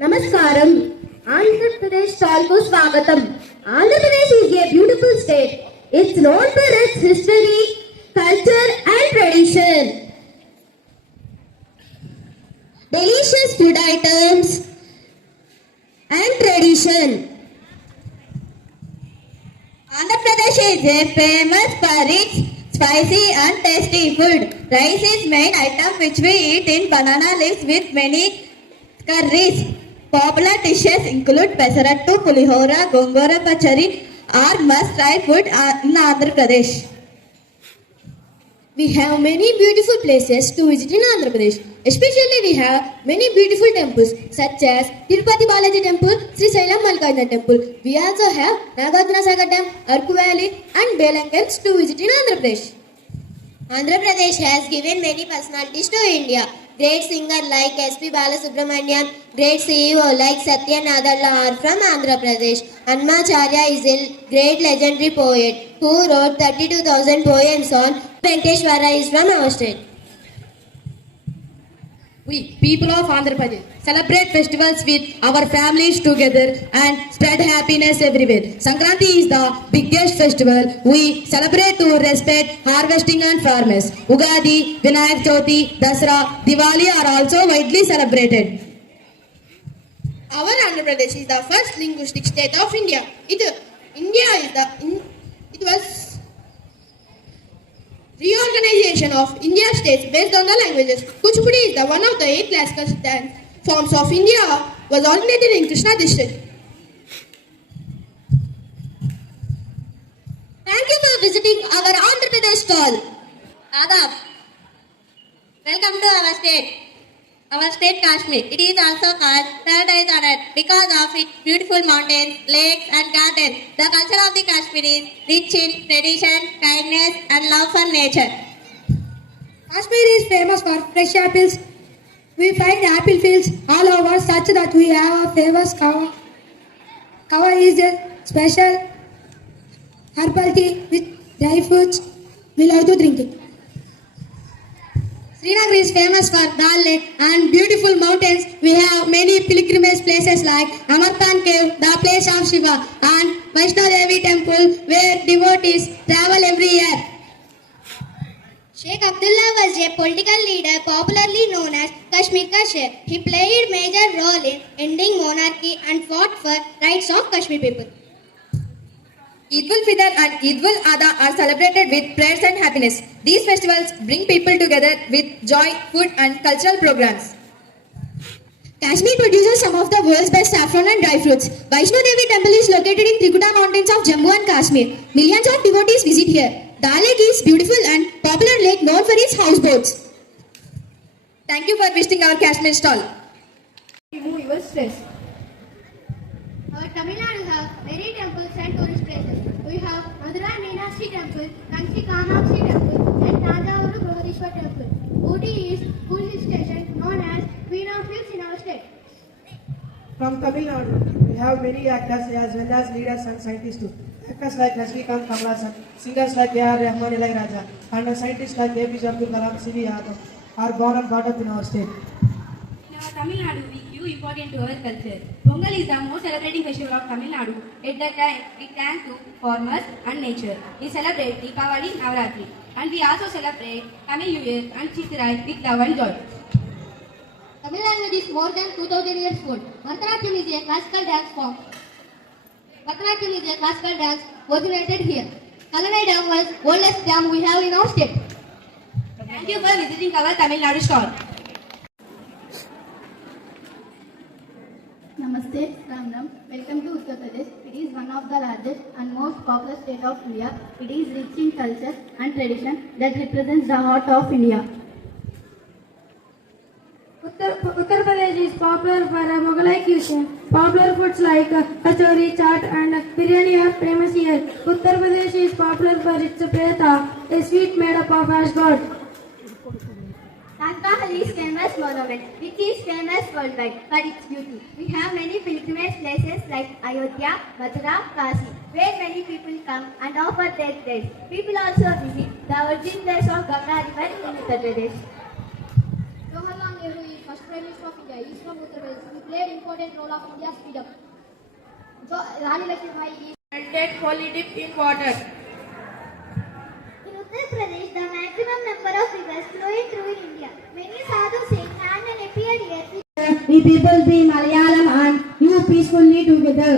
Namaskaram. Andhra Pradesh Talku Swagatam. Andhra Pradesh is a beautiful state. It's known for its history, culture and tradition. Delicious food items and tradition. Andhra Pradesh is famous for its spicy and tasty food. Rice is main item which we eat in banana leaves with many curries. Popular dishes include pesarattu, pulihora, gongora pachari are must-try food in Andhra Pradesh. We have many beautiful places to visit in Andhra Pradesh. Especially we have many beautiful temples such as Tirupati Balaji Temple, Sri Sailam Mallikarjuna Temple. We also have Nagarjuna Sagar Dam, Arku Valley and Belangans to visit in Andhra Pradesh. Andhra Pradesh has given many personalities to India. Great singer like S.P. Balasubramanian, great CEO like Satya Nadella are from Andhra Pradesh. Annamacharya is a great legendary poet who wrote 32,000 poems on Venkateshwara is from our state. We, people of Andhra Pradesh, celebrate festivals with our families together and spread happiness everywhere. Sankranti is the biggest festival. We celebrate to respect harvesting and farmers. Ugadi, Vinayak Chauthi, Dasra, Diwali are also widely celebrated. Our Andhra Pradesh is the first linguistic state of India. It was reorganization of India's states based on the languages. Kuchipudi is the one of the 8 classical dance forms of India, was originated in Krishna district. Thank you for visiting our Andhra Pradesh stall. Adab. Welcome to our state. Our state Kashmir. It is also called Paradise on Earth because of its beautiful mountains, lakes and gardens. The culture of the Kashmir is rich in tradition, kindness and love for nature. Kashmir is famous for fresh apples. We find apple fields all over such that we have a famous kawa. Kawa is a special herbal tea with dry fruits. We love to drink it. Srinagar is famous for Dal Lake and beautiful mountains. We have many pilgrimage places like Amartan Cave, the place of Shiva, and Vaishno Devi Temple where devotees travel every year. Sheikh Abdullah was a political leader popularly known as Kashmir Kasher. He played major role in ending monarchy and fought for rights of Kashmir people. Eid ul-Fitr and Eid ul-Adha are celebrated with prayers and happiness. These festivals bring people together with joy, food and cultural programs. Kashmir produces some of the world's best saffron and dry fruits. Vaishno Devi Temple is located in Trikuta mountains of Jammu and Kashmir. Millions of devotees visit here. Dal Lake is beautiful and popular lake known for its houseboats. Thank you for visiting our Kashmir stall. Remove your stress. Our Tamil Nadu have many temples and tourist places. We have Madurai Meenakshi Temple, Kanchi Kamakshi Temple and Thanjavur Brihadishwar Temple. Ooty is cool hill station known as Queen of Hills in our state. From Tamil Nadu, we have many actors as well as leaders and scientists too. Actors like Rajnikant Kamala Hassan, singers like A.R. Rahman Ilaiyaraaja, and scientists like A.P.J. Abdul Kalam, C.V. Yadav are born and brought up in our state. In our Tamil Nadu, we give importance to our culture. Pongal is the most celebrating festival of Tamil Nadu. At that time, we thank to farmers and nature. We celebrate Deepavali, Navaratri, and we also celebrate Tamil New Year and Chitrai with love and joy. Tamil language is more than 2000 years old. Bharatanatyam is a classical dance form. Bharatanatyam is a classical dance originated here. Kalanai Dam was oldest dam we have in our state. Thank you for visiting our Tamil Nadu stall. Namaste, Ram Ram. Welcome to Uttar Pradesh. It is one of the largest and most popular state of India. It is rich in culture and tradition that represents the heart of India. Uttar Pradesh is popular for Mughalai cuisine. Popular foods like kachori, chaat and biryani are famous here. Uttar Pradesh is popular for its preta, a sweet made up of asgod. Taj Mahal is famous monument which is famous worldwide for its beauty. We have many pilgrimage places like Ayodhya, Mathura, Kashi where many people come and offer their prayers. People also visit the origin place of Ganga river in Uttar Pradesh. Jawaharlal Nehru is first Prime Minister of India. He is from Uttar Pradesh. He played important role of India's freedom. So Rani Lakshmibai is Melted holy dip in water. in Uttar Pradesh. The maximum number of rivers flowing through in India. Many sadhus sing and appeared here. We people be Malayalam and you peacefully together.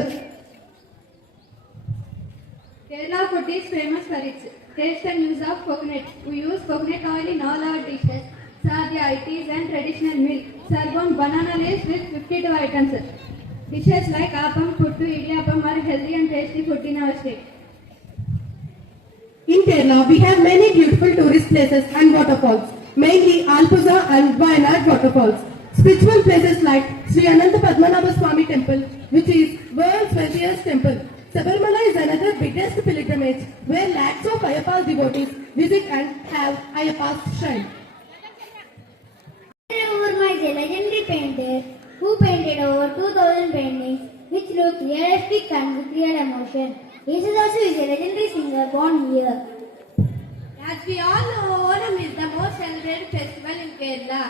Kerala food is famous for its taste and use of coconut. We use coconut oil in all our dishes. Sadhya, it is and traditional meal. Served on banana leaves with 52 items. Dishes like appam, puttu, idiyappam are healthy and tasty food in our state. In Kerala, we have many beautiful tourist places and waterfalls, mainly Alpuza and Wayanad waterfalls. Spiritual places like Sri Ananta Padmanabha Swami Temple, which is world's wealthiest temple. Sabarimala is another biggest pilgrimage where lakhs of Ayyappa's devotees visit and have Ayyappa's shrine. Urma is a legendary painter who painted over 2000 paintings which look realistic and with real emotion. Yesudasu is a legendary singer born here. As we all know, Onam is the most celebrated festival in Kerala.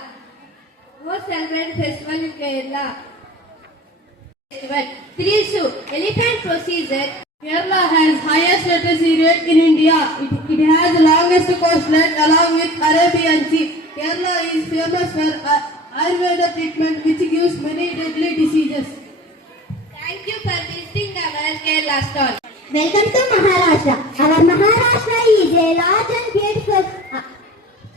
Trishu, elephant procedure. Kerala has highest literacy rate in India. It has the longest coastline along with Arabian Sea. Kerala is famous for Ayurveda treatment which gives many deadly diseases. Thank you for visiting our Kerala stall. Welcome to Maharashtra. Our Maharashtra is a large and beautiful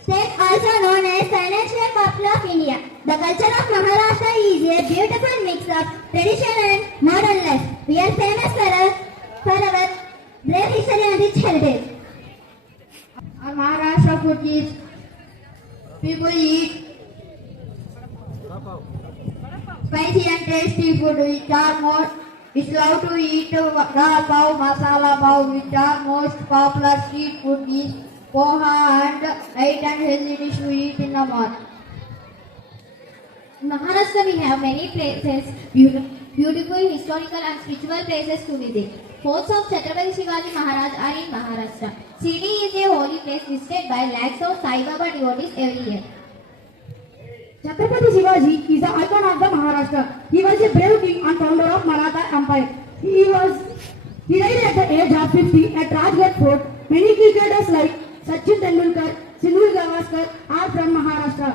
state also known as financial capital of India. The culture of Maharashtra is a beautiful mix of tradition and modern life. We are famous for our brave history and rich heritage. Our Maharashtra food is people eat spicy and tasty food which love to eat vada pav, masala pav, which are most popular street food is poha and light and healthy dish we eat in the morning. In Maharashtra we have many places, beautiful historical and spiritual places to visit. Forts of Chhatrapati Shivaji Maharaj are in Maharashtra. Shirdi is a holy place visited by lakhs of Sai Baba devotees every year. Chhatrapati Shivaji is the icon of the Maharashtra. He was a brave king and founder of Maratha Empire. He died at the age of 50 at Rajgarh Fort. Many cricketers like Sachin Tendulkar, Sunil Gavaskar are from Maharashtra.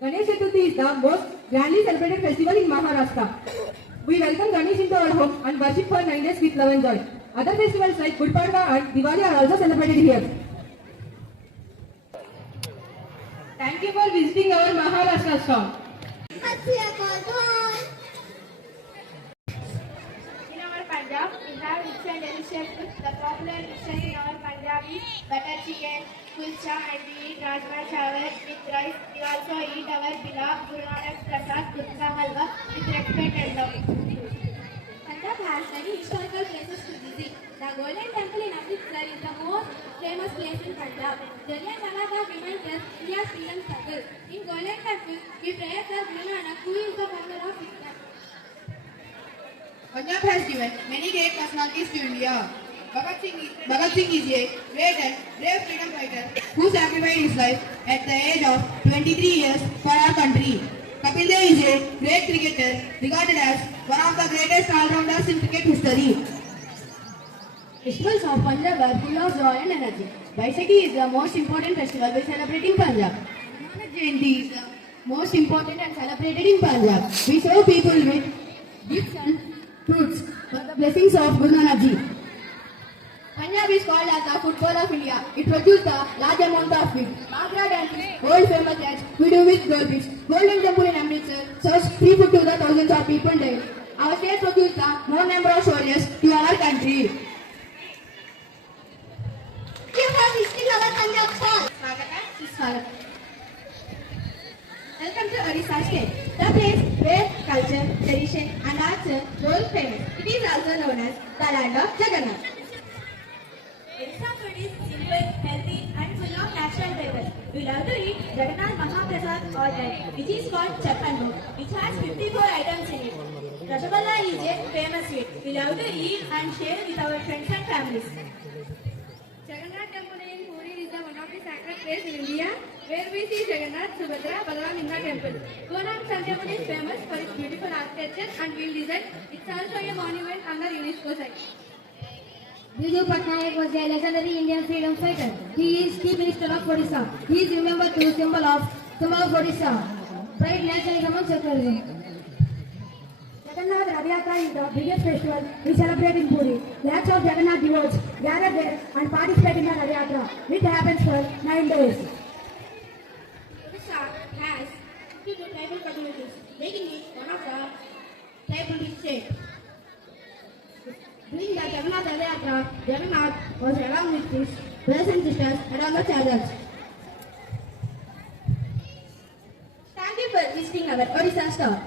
Ganesh Chaturthi is the most grandly celebrated festival in Maharashtra. We welcome Ganesh into our home and worship for 9 days with love and joy. Other festivals like Gud Padwa and Diwali are also celebrated here. Thank you for visiting our Maharashtra stall. In our Punjab, we have rich and delicious food. The popular dishes in our Punjab is butter chicken, kulcha, and we eat rajma chawal with rice. We also eat our pila, Guru Nanak Prasad, Gurkha Halwa with respect and love. Punjab has many historical places to visit. The Golden Temple in Amritsar is the most famous place in Punjab. Jallianwala Bagh reminds us India's freedom struggle. In Golden Temple, we pray for Guru Nanak, who is the founder of Islam. Punjab has given many great personalities to India. Bhagat Singh is a great and brave freedom fighter who sacrificed his life at the age of 23 years for our country. Kapil Dev is a great cricketer regarded as one of the greatest all-rounders in cricket history. Festivals of Punjab are full of joy and energy. Baisakhi is the most important festival we celebrate in Punjab. Nanak Jayanti is the most important and celebrated in Punjab. We serve people with gifts and fruits for the blessings of Guru Nanak Ji. Punjab is called as the football of India. It produces a large amount of wheat. Bhangra dance is world famous dance we do with girls. Golden Temple in Amritsar serves free food to the thousands of people daily. Our state produces the more number of soldiers to our country. You have visited our Punjab stall. Welcome to Orissa State, the place where culture, tradition and arts are world famous. It is also known as the land of Jagannath. Orissa food is simple, healthy and full of natural flavors. We love to eat Jagannath Mahaprasad all time, which is called Chappanbhog, which has 54 items in it. Rasagalla is a famous sweet. We love to eat and share with our friends and families. Jagannath Temple in Puri is one of the sacred place in India where we see Jagannath, Subhadra, Balaram in the temple. Konark temple is famous for its beautiful architecture and wheel design. It's also a monument under UNESCO site. Biju Patnaik was a legendary Indian freedom fighter. He is Chief Minister of Odisha. He is remembered to symbol of Odisha. Pride, nationalism and secularism. Jagannath Rath Yatra is the biggest festival we celebrate in Puri. Lakhs of Jagannath devotees gather there and participate in the Rath Yatra, which happens for 9 days. Odisha has 52 tribal communities, making it one of the tribal states. During the Jagannath Rath Yatra, Jagannath was along with his brothers and sisters around the chariots. Thank you for visiting our Odisha store.